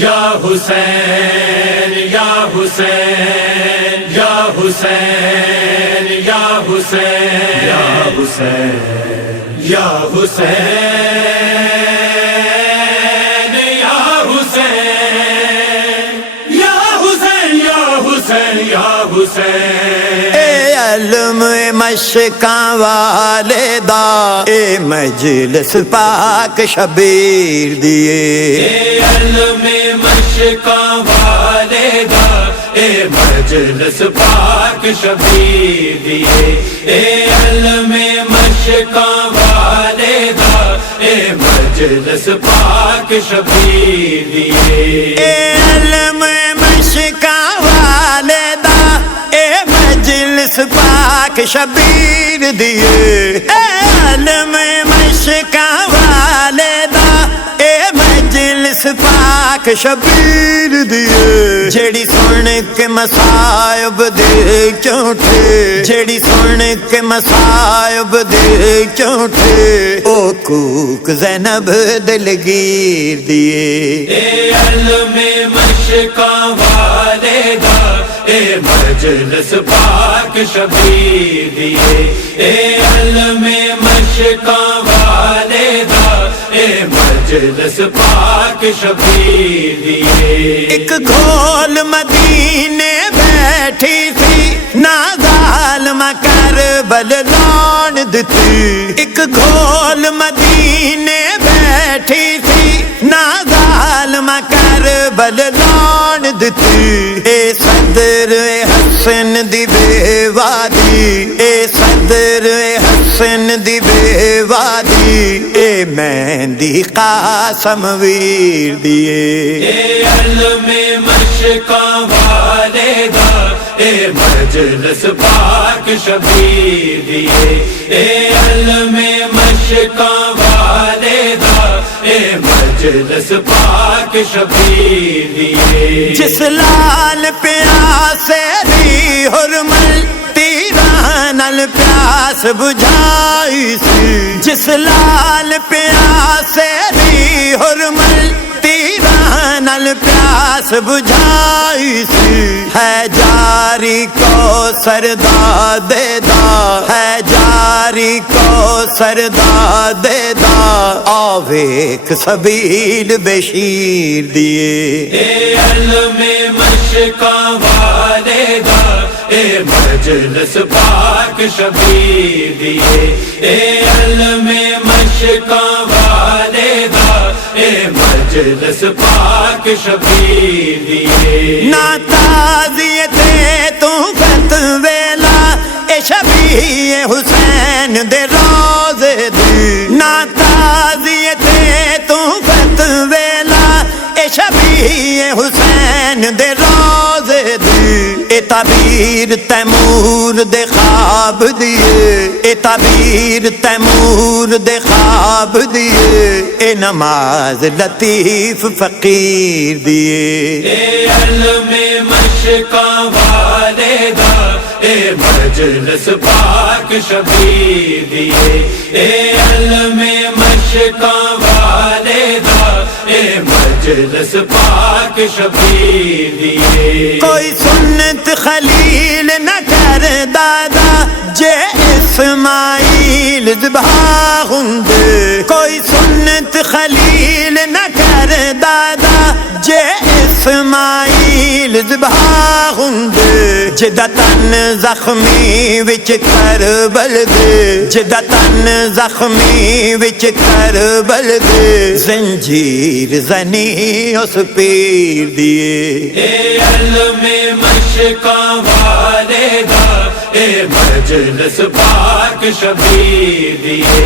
یا حسین یا حسین یا حسین یا حسین یا حسین یا حسین یا حسین یا حسین یا حسین یا حسین اے علم مشکاں والدا اے مجلس پاک شبیر دیے اے علم مشکاں والدا اے مجلس پاک شبیر دیے اے علم مشکاں والدا اے مجلس پاک شبیر دیے اے علم مشکاں والدا اے مجلس پاک شبیر دیے اے علم مشکاں والدا اے مجلس پاک شبیر دیے جیڑی سن کے مصائب دل چوٹے جیڑی سن کے مصائب دل چوٹے او کوک زینب دلگیر دیے اے علم مشکاں والدا اے مجلس پاک شبیر دیے اے علم مشکاں والدا اے مجلس پاک شبیر دیے ایک گھول مدینے بیٹھی تھی نہ ظالمہ کربل لان دیتی ایک گھول مدینے بیٹھی تھی نہ ظالمہ کربل لان دیتی اے صدر حسن دی بے وادی اے صدر حسن دی بے وادی اے مہندی قاسم ویر دیے اے علم مشکاں والدا اے مجلس پاک شبیر دیے اے علم مشکاں والدا اے مجلس پاک شبیر دیے جس لال پیاسے دی حرمل تیرانل پیاس بجھائی سی جس لال پیاسے دی حرمل تیرانل پیاس بجھائی سی ہے جاری کو سرداد دا ہے جاری کو سرداد دا آویک سبیل بشیر دیے اے علم مشکاں والدا اے مجلس پاک شبیر دیے اے علم مشکاں والدا اے مجلس پاک شبیر دیے نا تعزیتے تو فتویلا اے شبیہ حسین دے روزے دی نا تعزیتے تو فتویلا اے شبیہ حسین دے روزے دی اے تعبیر تیمور دے خواب دیے اے تعبیر تیمور دے خواب دیے اے نماز لطیف فقیر دیے اے علم مشکاں والدا اے مجلس پاک شبیر دیے اے علم مشکاں والدا اے مجلس پاک شبیر دیے کوئی سنت خلیل نہ کر دادا جے اسماعیل ذبح ہندے کوئی سنت خلیل نہ کر دادا جے اسماعیل ذبح ہندے جدا تن زخمی وچ کربل دے جدا تن زخمی وچ کربل دے زنجیر زنی اس پیر دیے اے علم مشکاں والدا اے مجلس پاک شبیر دیے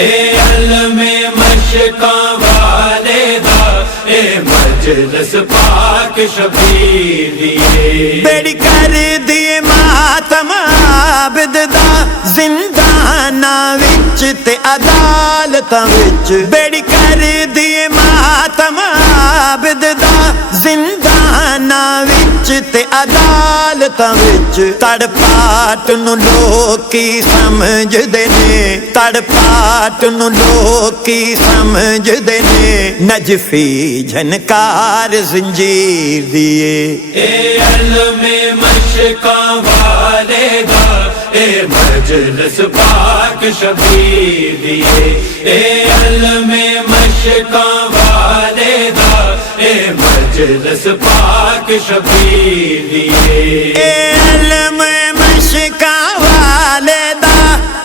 اے علم مشکاں والدا اے مجلس پاک شبیر دیے بیڑی کر دیے ماتم عابد دا زندانہ وچ تے عدالتاں وچ بیڑی کر دیے ماتم عابد دا زندانہ وچ وچ تے عدالتاں وچ تڑپاٹ نو لوکی سمجھدے نے تڑپاٹ نو لوکی سمجھدے نے نجفی جھنکار زنجیر دیے اے علم مشکاں والے دا اے مجلس پاک شبیر دیے اے علم مشکاں والے دا اے مجلس پاک شبیر دیے اے علم مشکاں والے دا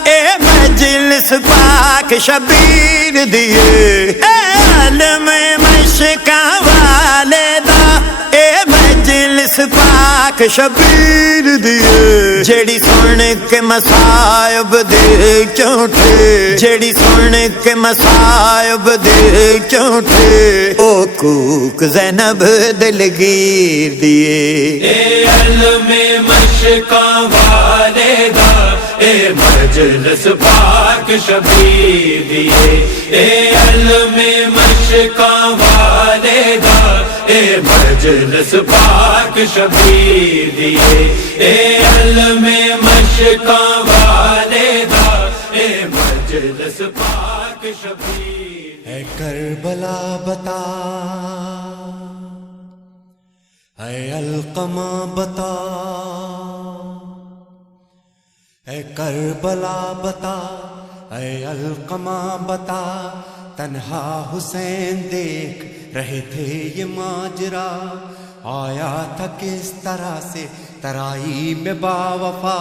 اے مجلس پاک شبیر دیے اے علم مشکاں والے دا اے مجلس پاک شبیر دیے جیڑی سن کے مصائب دل چوٹے جیڑی سن کے مصائب دل چوٹے او کوک زینب دلگیر دیے اے علم مشکاں والے دا اے مجلس پاک شبیر دیے اے علم مشکاں والے دا اے مجلس پاک شبیر دیے اے علم مشکاں والے دا اے مجلس پاک شبیر اے کربلا بتا اے القمہ بتا اے کربلا بتا اے القمہ بتا تنہا حسین دیکھ رہے تھے یہ ماجرا آیا تھا کس طرح سے ترائی میں باوفا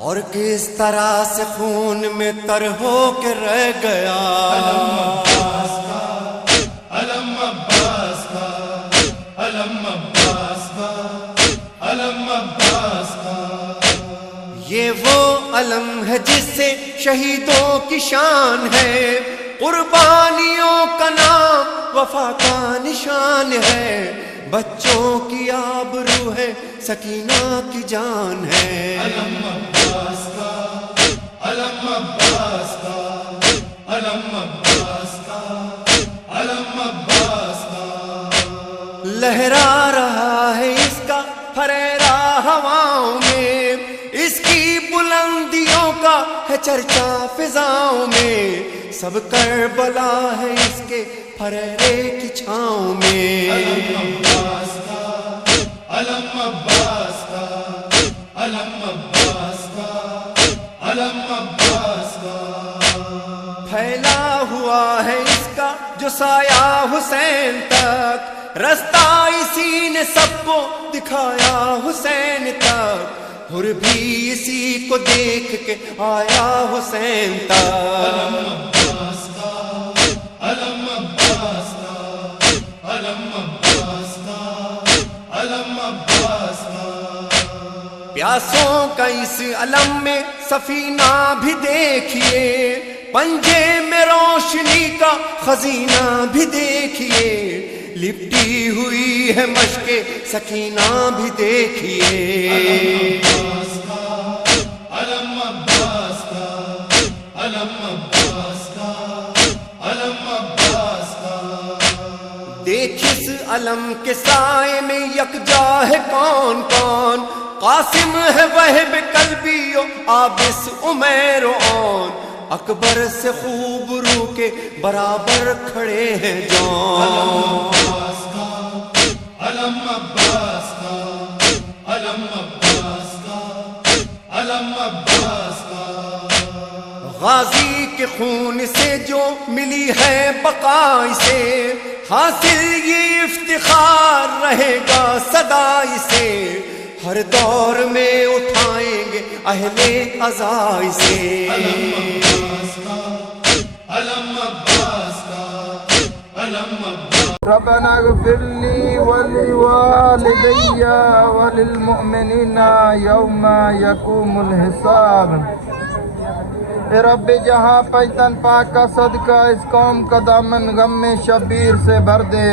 اور کس طرح سے خون میں تر ہو کے رہ گیا علم عباس کا علم عباس کا علم عباس کا یہ وہ علم ہے جس سے شہیدوں کی شان ہے قربانیوں کا نام وفا کا نشان ہے بچوں کی آبرو ہے سکینہ کی جان ہے علم عباس کا علم عباس کا علم عباس کا علم عباس کا لہرا رہا ہے اس کا پھریرا ہواؤں میں اس کی بلندیوں کا ہے چرچا فضاؤں میں سب کربلا ہے اس کے پھریرے کی چھاؤں میں علم عباس کا علم عباس کا علم عباس کا علم عباس کا پھیلا ہوا ہے اس کا جو سایہ حسین تک رستہ اسی نے سب کو دکھایا حسین تک اور بھی اسی کو دیکھ کے آیا حسین تک علم عباس کا علم عباس کا علم عباس کا علم عباس کا پیاسوں کا اس علم میں سفینہ بھی دیکھیے پنجے میں روشنی کا خزینہ بھی دیکھیے لپٹی ہوئی ہے مشق سکینہ بھی دیکھیے علم عباس کا علم عباس کا علم عباس کا دیکھ اس علم کے سائے میں یکجا ہے کون کون قاسم ہے وہب قلبی و عابس عمیر و عون اکبر سے خوب رو کے برابر کھڑے ہیں جون علم عباس کا علم عباس کا علم عباس کا غازی کے خون سے جو ملی ہے بقا سے حاصل یہ افتخار رہے گا سدا سے ہر دور میں اٹھائیں گے اہل عزاء سے علم عباس کا علم عباس کا علم عباس ربنا اغفر لي ولوالدي وللمؤمنين يوم يقوم الحساب اے رب جہاں پجتن پاک کا صدقہ اس قوم کا دامن غم میں شبیر سے بھر دے،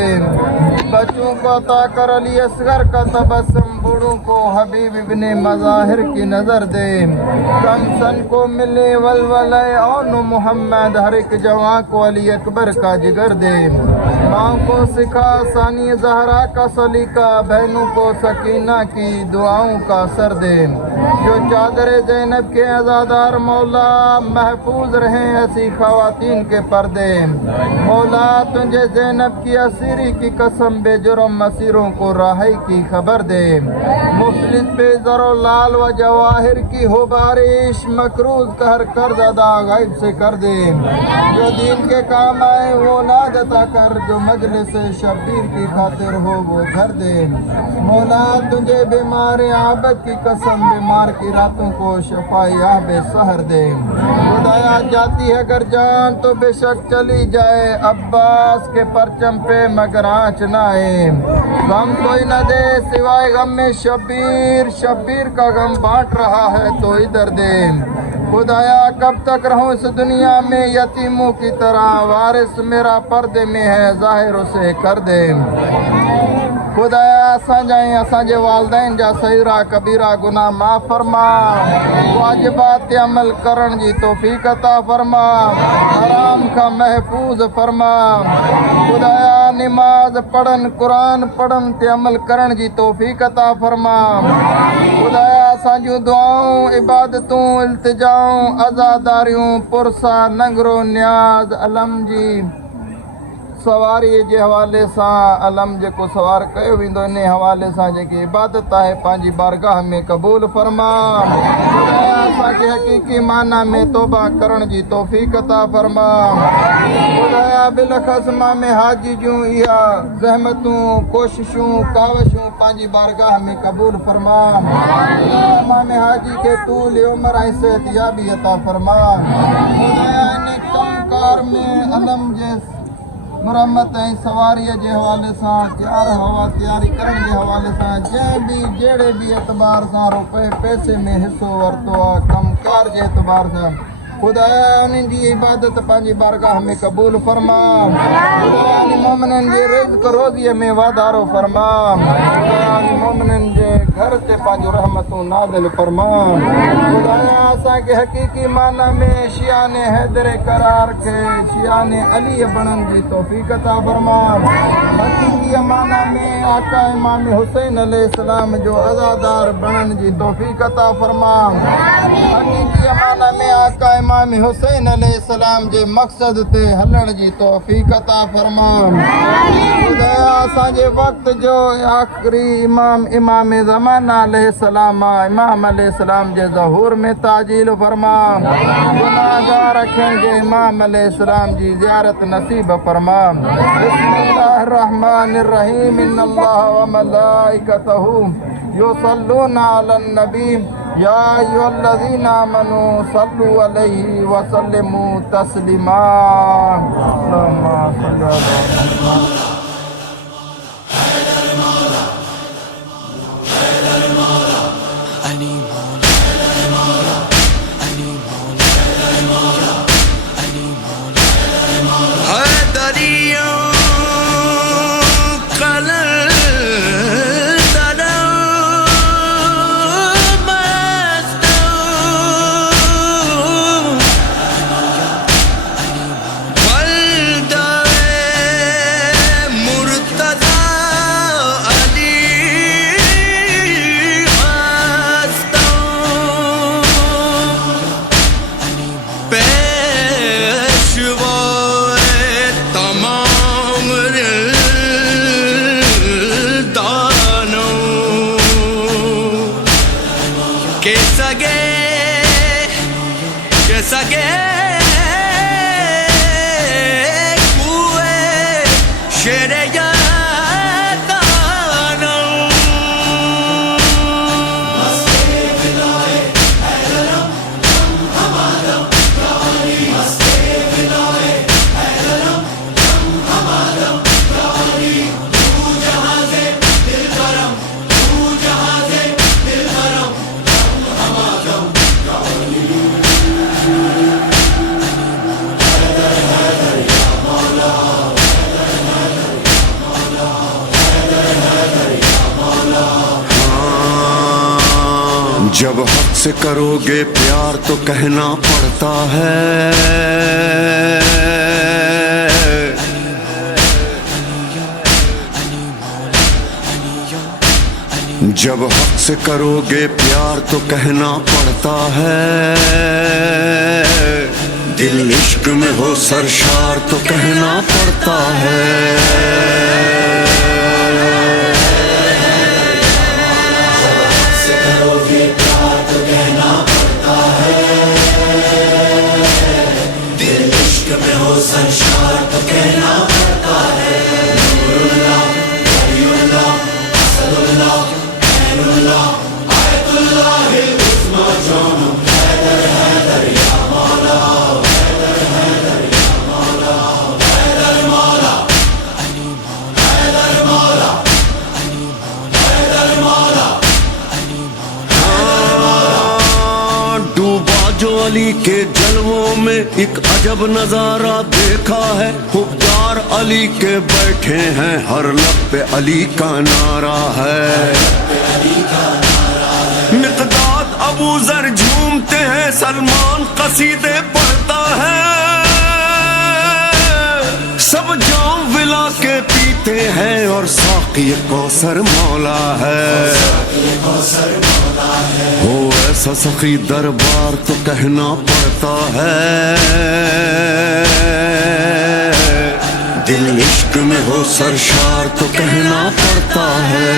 بچوں کو عطا کر علی اصغر کا تبسم، بوڑھوں کو حبیب ابن مظاہر کی نظر دے، کم سن کو ملے ولولہ اون محمد، ہر ایک جوان کو علی اکبر کا جگر دے، ماں کو سکھا ثانی زہرا کا سلیقہ، بہنوں کو سکینہ کی دعاؤں کا اثر دے، جو چادر زینب کے عزادار مولا محفوظ رہیں ایسی خواتین کے پردے، مولا تجھے زینب کی اسیری کی قسم، بے جرم اسیروں کو رہائی کی خبر دے، مفلس پہ زر و لال و جواہر کی ہو بارش، مقروض کا ہر قرض ادا غیب سے کر دے، جو دین کے کام آئے وہ اولاد عطا کر، جو مجلس شبیر کی خاطر ہو وہ گھر دے، مولا تجھے بیمار عابد کی قسم، بیمار کی راتوں کو شفائی آب سحر دے، خدایا جاتی ہے اگر جان تو بے شک چلی جائے، عباس کے پرچم پہ مگر آنچ نہ آئے، غم کوئی نہ دے سوائے غم میں شبیر، شبیر کا غم بانٹ رہا ہے تو ادھر دے، خدایا کب تک رہوں اس دنیا میں یتیموں کی طرح، وارث میرا پردے میں ہے ظاہر اسے کر دے، خدایا اساں جائیں اساں جے والدین جا صغیرہ کبیرہ گناہ معاف فرما، واجبات عمل کرن جی توفیق عطا فرما، حرام کا محفوظ فرما، خدایا نماز پڑھن قرآن پڑھن تے عمل کرن جی توفیق عطا فرما، خدایا اساں جو دعاؤں عبادتوں التجاؤں عزاداریوں پرسا ننگرو نیاز علم جی سواری جے حوالے ساں، علم جے کو سوار کئے ویندو انہیں حوالے ساں جے کی عبادت ہے پانچی بارگاہ میں قبول فرما، خدایا اساں کے حقیقی معنی میں توبہ کرن جی توفیق عطا فرما، خدایا بالخص امام حاجی جوں یا زحمتوں کوششوں کاوشوں پانچی بارگاہ میں قبول فرما، امام حاجی کے طول عمر صحت یابی عطا فرما، خدایا انہیں کم کار میں علم جیس مرمت ہیں سواری جے حوالے ساں تیار ہوا تیاری کرن جے حوالے ساں جیں بھی جیڑے بھی اعتبار ساں روپے پیسے میں حصو ورتو کم کار جے اعتبار ساں، خدایا انہیں جی عبادت پانچی بارگاہ میں قبول فرما، خدایا انہیں مومنن جے رزق روزی میں وعدارو فرما، خدایا انہیں مومنن جے گھر تے پانچو رحمتوں نازل فرما، خدایا اساں کے حقیقی معنی میں شیعان حیدر قرار کے شیعان علی بنن جی توفیق عطا فرما، حقیقی معنی میں آقا امام حسین علیہ السلام جو عزادار بنن جی توفیق عطا فرما، حقیقی معنی میں آقا امام حسین علیہ السلام جے مقصد تے ہلن جی توفیق عطا فرما، خدایا اساں جے وقت جو آخری امام زمانہ علیہ السلام امام علیہ السلام جے ظہور میں تعجیل فرما، گناہگار رکھیں جے امام علیہ السلام جی زیارت نصیب فرما، بسم اللہ الرحمن الرحیم ان اللہ و ملائکتہ یصلون علی النبی یا ایھا الذین آمنوا صلوا علیہ وسلموا تسلیما، اللہم صل علی جب حق سے کرو گے پیار تو کہنا پڑتا ہے، جب حق سے کرو گے پیار تو کہنا پڑتا ہے، دل عشق میں ہو سرشار تو کہنا پڑتا ہے۔ جو علی کے جلووں میں ایک عجب نظارہ دیکھا ہے، خوددار علی کے بیٹھے ہیں، ہر لب پہ علی کا نعرہ ہے، مقداد ابو ذر جھومتے ہیں، سلمان قصیدے پڑھتا ہے، سب جام ولا کے پیتے ہیں اور ساقی کوثر مولا ہے، ہو ایسا سخی دربار تو کہنا پڑتا ہے، دل عشق میں ہو سرشار تو کہنا پڑتا ہے۔